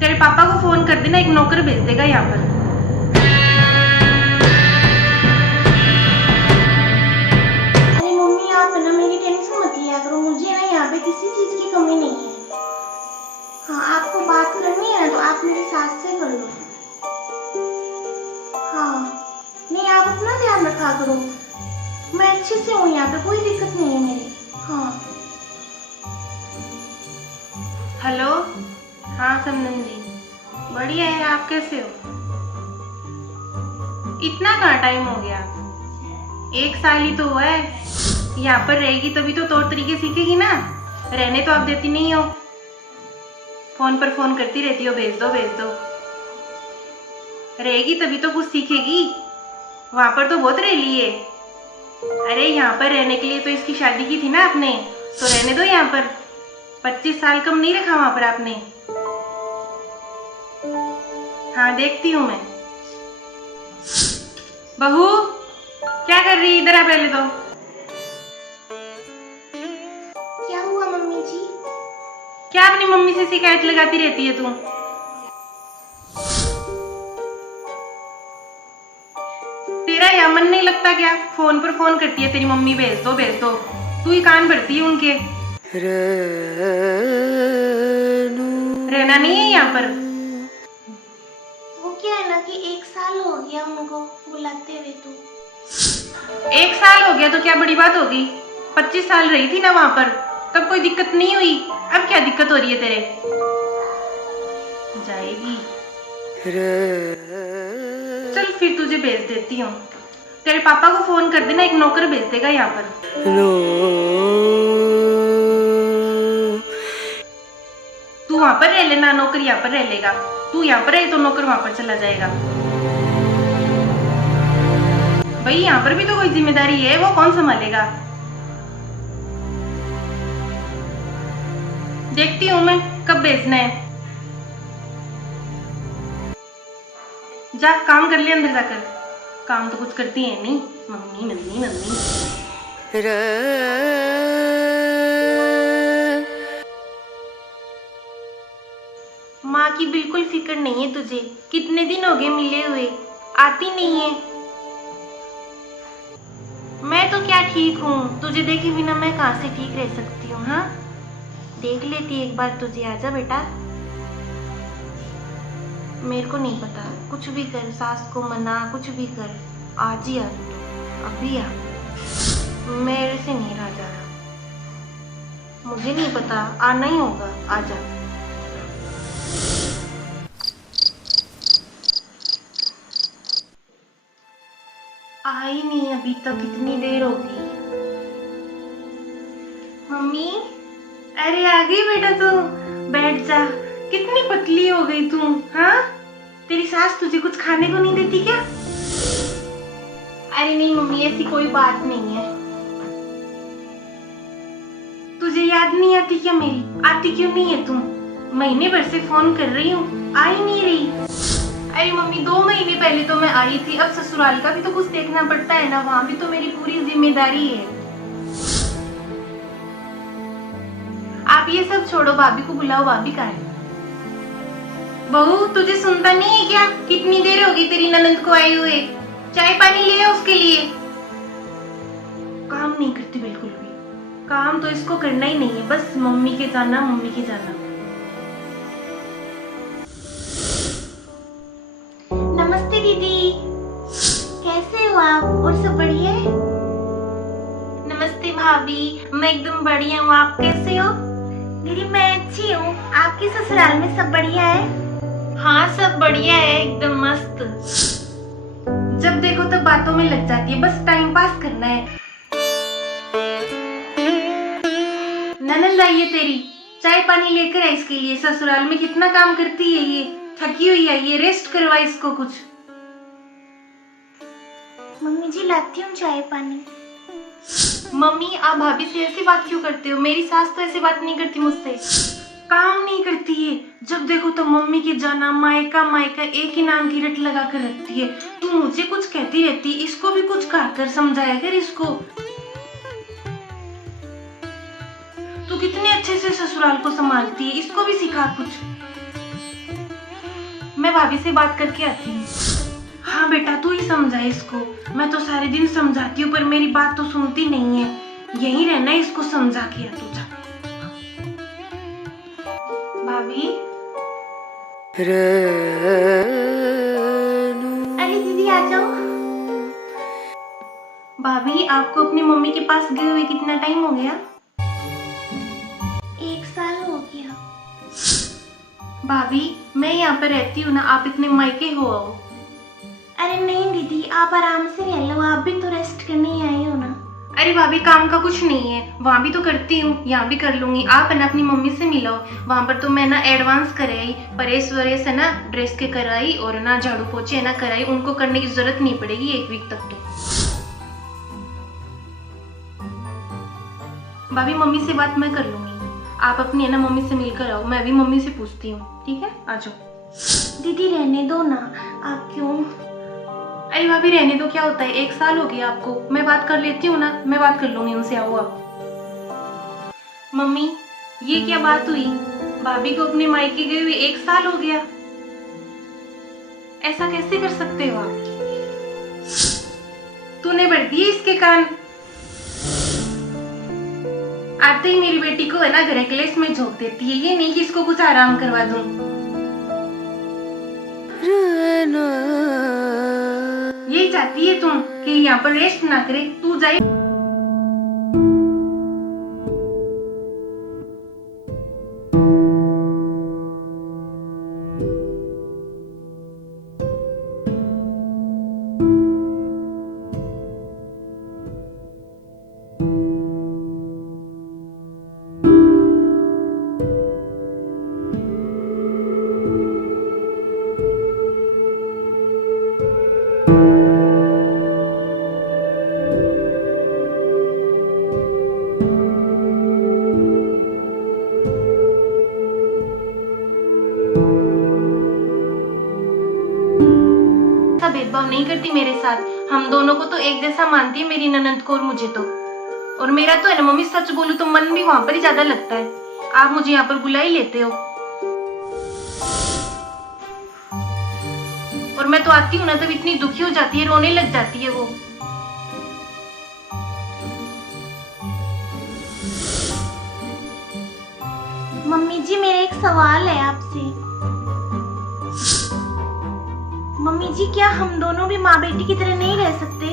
तेरे पापा को फोन कर देना, एक नौकर भेज देगा यहाँ पर। अरे मम्मी, आप है ना मेरी टेंशन मत लिया करो। मुझे ना यहाँ पे किसी चीज की कमी नहीं है। हाँ, आपको बात करनी है ना तो आप मेरी सास से कर लो। हाँ, नहीं आप अपना ध्यान रखा करो। मैं अच्छे से हूँ, यहाँ पे कोई दिक्कत नहीं है मेरी। हाँ। हेलो, हाँ समनन जी, बढ़िया है। आप कैसे हो? इतना कहाँ टाइम हो गया? 1 साल ही तो हुआ है। यहाँ पर रहेगी तभी तो तौर तरीके सीखेगी ना। रहने तो आप देती नहीं हो, फोन पर फोन करती रहती हो, भेज दो भेज दो। रहेगी तभी तो कुछ सीखेगी। वहां पर तो बहुत रह ली है। अरे यहाँ पर रहने के लिए तो इसकी शादी की थी ना आपने, तो रहने दो यहाँ पर। 25 साल कम नहीं रखा वहां पर आपने। हाँ देखती हूँ मैं। बहू क्या कर रही है? इधर आ पहले तो। क्या हुआ मम्मी जी? क्या अपनी मम्मी से शिकायत लगाती रहती है तू? तेरा यहाँ मन नहीं लगता क्या? फोन पर फोन करती है तेरी मम्मी, भेज दो भेज दो। तू ही कान भरती है उनके। रहना नहीं है यहाँ पर। वो क्या है ना कि 1 साल हो गया उनको बुलाते हुए। तो 1 साल हो गया तो क्या बड़ी बात होगी? 25 साल रही थी ना वहां पर, तब कोई दिक्कत नहीं हुई। अब क्या दिक्कत हो रही है तेरे? जाएगी। चल फिर तुझे भेज देती हूँ। तेरे पापा को फोन कर देना, एक नौकर भेज देगा यहाँ पर। तू वहां पर रह लेना, नौकर यहाँ पर रह लेगा। तू यहाँ पर रहे तो नौकर वहां पर चला जाएगा। भाई यहाँ पर भी तो कोई जिम्मेदारी है, वो कौन संभालेगा? देखती हूँ मैं कब भेजना है। जा काम कर ले अंदर जाकर। काम तो कुछ करती है नहीं, मम्मी मम्मी मम्मी। माँ की बिल्कुल फिक्र नहीं है तुझे। कितने दिन हो गए मिले हुए, आती नहीं है। मैं तो क्या ठीक हूँ, तुझे देखे बिना मैं कहाँ से ठीक रह सकती हूँ? हाँ देख लेती एक बार तुझे। आजा बेटा। मेरे को नहीं पता, कुछ भी कर, सास को मना, कुछ भी कर, आज ही आ तू, अभी आ। मेरे से नहीं रहा जा रहा। मुझे नहीं पता, आना ही होगा। आजा। आई नहीं अभी तक, इतनी देर हो गई। मम्मी, अरे आ गई बेटा तू, बैठ जा। कितनी पतली हो गई तू। हाँ, तेरी सास तुझे कुछ खाने को नहीं देती क्या? अरे नहीं मम्मी, ऐसी कोई बात नहीं है। तुझे याद नहीं आती क्या मेरी? आती क्यों नहीं है तुम? महीने भर से फोन कर रही हूँ, आ ही नहीं रही। अरे मम्मी 2 महीने पहले तो मैं आई थी, अब ससुराल का भी तो कुछ देखना पड़ता है ना, वहाँ भी तो मेरी पूरी जिम्मेदारी है। आप ये सब छोड़ो, भाभी को बुलाओ। भाभी कहाँ है? बहू तुझे सुनता नहीं है क्या? कितनी देर होगी तेरी ननंद को आए हुए। चाय पानी ले आओ उसके लिए। काम नहीं करती बिल्कुल भी। काम तो इसको करना ही नहीं है, बस मम्मी के जाना, मम्मी के जाना। नमस्ते दीदी, कैसे हो आप? और सब बढ़िया है? नमस्ते भाभी, मैं एकदम बढ़िया हूँ। आप कैसे हो? दीदी मैं अच्छी हूँ। आपके ससुराल में सब बढ़िया है? हाँ सब बढ़िया है, एकदम मस्त। जब देखो तब बातों में लग जाती है, बस टाइम पास करना है। ननंद आई है तेरी, चाय पानी लेकर आई इसके लिए। ससुराल में कितना काम करती है ये, थकी हुई है ये, रेस्ट करवा इसको कुछ। मम्मी जी लाती हूँ चाय पानी। मम्मी आप भाभी से ऐसी बात क्यों करते हो? मेरी सास तो ऐसी बात नहीं करती मुझसे। काम नहीं करती है, जब देखो तो मम्मी के जाना, मायका मायका एक ही नाम की रट लगा कर रखती है। तू मुझे कुछ कहती रहती, इसको भी कुछ कहकर समझाया कर इसको। तू कितने अच्छे से ससुराल को संभालती है, इसको भी सिखा कुछ। मैं भाभी से बात करके आती हूँ। हाँ बेटा, तू ही समझा इसको। मैं तो सारे दिन समझाती हूँ पर मेरी बात तो सुनती नहीं है। यहीं रहना है, इसको समझा के आ तू। जा भाभी। अरे दीदी आ जाओ। भाभी, आपको अपनी मम्मी के पास गए हुए कितना टाइम हो गया? 1 साल हो गया। भाभी, मैं यहाँ पर रहती हूँ ना, आप इतने मायके हो आओ। अरे नहीं दीदी, आप आराम से रह लो, आप भी तो रेस्ट करने ही आई हो ना। अरे भाभी, काम का कुछ नहीं है, वहाँ भी तो करती हूँ, यहाँ भी कर लूंगी। आप है ना अपनी मम्मी से मिलाओ। वहाँ पर तो मैं ना एडवांस कराई, प्रेस वरेस है ना ड्रेस के कराई, और ना झाड़ू पोछे है ना कराई। उनको करने की जरूरत नहीं पड़ेगी 1 वीक तक तो। भाभी, मम्मी से बात मैं कर लूंगी। आप अपनी है ना मम्मी से मिलकर आओ, मैं भी मम्मी से पूछती हूँ। ठीक है, आ जाओ। दीदी रहने दो ना, आप क्यों? अरे भाभी, रहने दो, क्या होता है? 1 साल हो गया आपको, मैं बात कर लेती हूँ ना, मैं बात कर लूंगी उनसे। आओ आप। मम्मी, ये क्या बात हुई? भाभी को अपने मायके गए हुए 1 साल हो गया। ऐसा कैसे कर सकते हो आप? तूने भर दिए इसके कान। आते ही मेरी बेटी को है ना घर क्लेश में झोंक देती है। ये नहीं कि इसको कुछ आराम करवा दूं। यही चाहती है तुम कि यहाँ पर रेस्ट ना करे, तू जाए। भेदभाव नहीं करती मेरे साथ। हम दोनों को तो एक जैसा मानती है, मेरी ननद को और मुझे तो। और मेरा तो है ना मम्मी, सच बोलूं तो मन भी वहां पर ही ज्यादा लगता है। आप मुझे यहाँ पर बुला ही लेते हो। और मैं तो आती हूँ ना तब इतनी दुखी हो जाती है, रोने लग जाती है वो। मम्मी जी, मेरा एक सवाल है आपसे। मम्मी जी, क्या हम दोनों भी माँ बेटी की तरह नहीं रह सकते?